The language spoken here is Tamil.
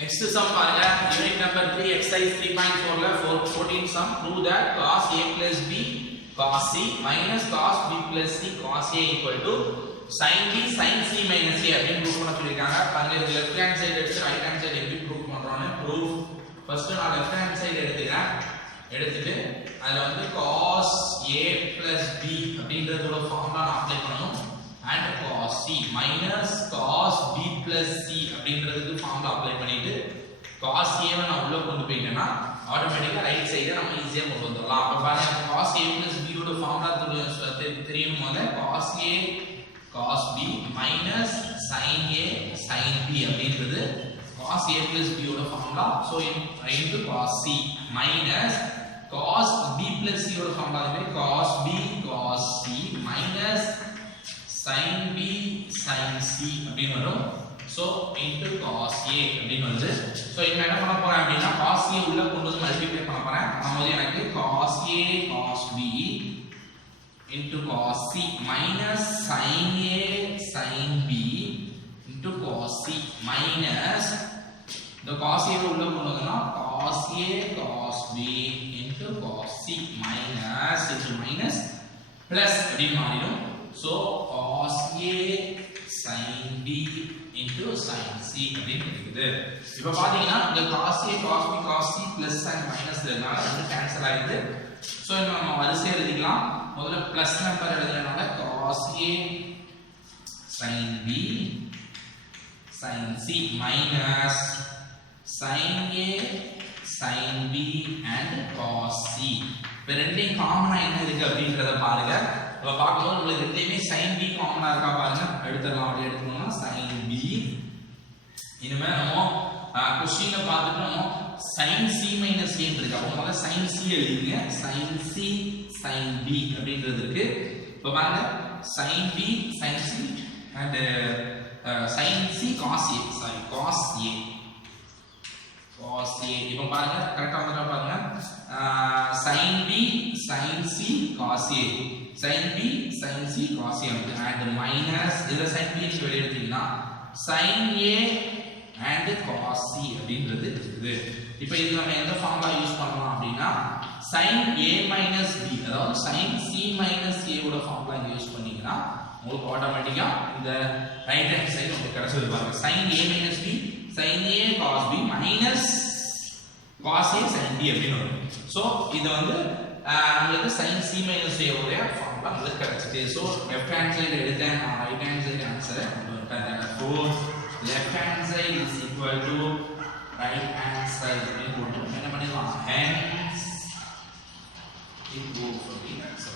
Next sum பாருங்க unit number 3 exercise 3.4 ல 14 sum prove that cos a plus b cos c minus cos b plus c cos a equal to sin b sin c minus a அப்படினு ப்ரூவ் பண்ண சொல்லிருக்காங்க. பாருங்க இது லெஃப்ட் ஹேண்ட் சைடு எடுத்து ரைட் ஹேண்ட் சைடு எப்படி ப்ரூவ் பண்றோம்னு ப்ரூஃப் ஃபர்ஸ்ட் நான் லெஃப்ட் ஹேண்ட் சைடு எடுத்துக்கிறேன். எடுத்துட்டு அதுல வந்து cos a plus b அப்படின்றதோட ஃபார்முலா நான் அப்ளை பண்ணனும். and cos c minus cos b plus c அப்படின்றதுக்கு ஃபார்முலா அப்ளை பண்ணிட்டு cos a வை நான் உள்ள கொண்டு போயிட்டேனா ஆட்டோமேட்டிக்கா ரைட் சைடு நம்ம ஈஸியா கொண்டு வந்துடலாம். அப்ப பாருங்க cos a plus b யோட ஃபார்முலா தெரியும் போது cos a cos b minus sin a sin b அப்படின்றது cos a plus b யோட formula. So into cos c minus cos b plus c யோட ஃபார்முலா அதே cos b cos c minus sin b sin c அப்படினு வரும். சோ into cos a அப்படினு வந்து சோ இப்போ என்ன பண்ண போறேன் அப்படினா cos a உள்ள கொண்டு வந்து மல்டிப்ளை பண்ண போறேன். அப்போது எனக்கு cos a cos b into cos c minus sin a sin b into cos c minus the cos a உள்ள கொண்டு வந்தா cos a cos b into cos c minus into minus plus அப்படி மாறிடும். So cos a sin b into sin c அப்படினு இருக்குது. இப்போ பாத்தீங்கன்னா இந்த cos a cos b cos c plus and minus இதனால ரெண்டு கேன்சல் ஆயிடுது. சோ இப்போ நம்ம வரிசையா எழுதிக்கலாம். முதல்ல பிளஸ் நம்பர் எழுதுறதுனால cos a sin b sin c minus sin a sin b and cos c. இப்போ ரெண்டையும் காமனா என்ன இருக்கு அப்படின்றத பாருங்க. அப்ப பாக்கும்போது உங்களுக்கு ரெண்டையுமே sin b காமனா இருக்கா பாருங்க. எடுத்துறலாம். அப்படியே எடுத்துனோம்னா sin b. இனிமே நம்ம क्वेश्चनல பார்த்துட்டு நம்ம sin c minus a இருக்கு. அப்ப முதல்ல sin c எழுதிங்க. sin c sin b அப்படின்றது இருக்கு. இப்ப பாருங்க sin b sin c and sin c cos a sorry cos a cos a. இப்போ பாருங்க கரெக்ட்டா வந்துட்டா பாருங்க sin b sin c cos a sin b sin c cos a and minus இதுல sin b க்கு வெளிய எடுத்தீங்கன்னா sin a and cos c அப்படின்றது இருக்குது. இப்போ இது நம்ம எந்த ஃபார்முலா யூஸ் பண்ணலாம் அப்படினா sin a minus b அதாவது sin c minus a ஓட ஃபார்முலா யூஸ் பண்ணீங்கன்னா உங்களுக்கு ஆட்டோமேட்டிக்கா இந்த ரைட் ஹேண்ட் சைடு உங்களுக்கு கிடைச்சது பாருங்க sin a minus b sin a cos b minus cos a sin b அப்படினு வரும். சோ இது வந்து நமக்கு sin c minus a உடைய ஃபார்முலா நமக்கு கிடைச்சிட்டு. சோ லெஃப்ட் ஹேண்ட் சைடு எடுத்தேன் நான் ரைட் ஹேண்ட் சைடு ஆன்சரை கொண்டு வந்துட்டேன். therefore left hand side is equal to right hand side அப்படின்னு போட்டு என்ன பண்ணிடலாம் hence it goes for the answer.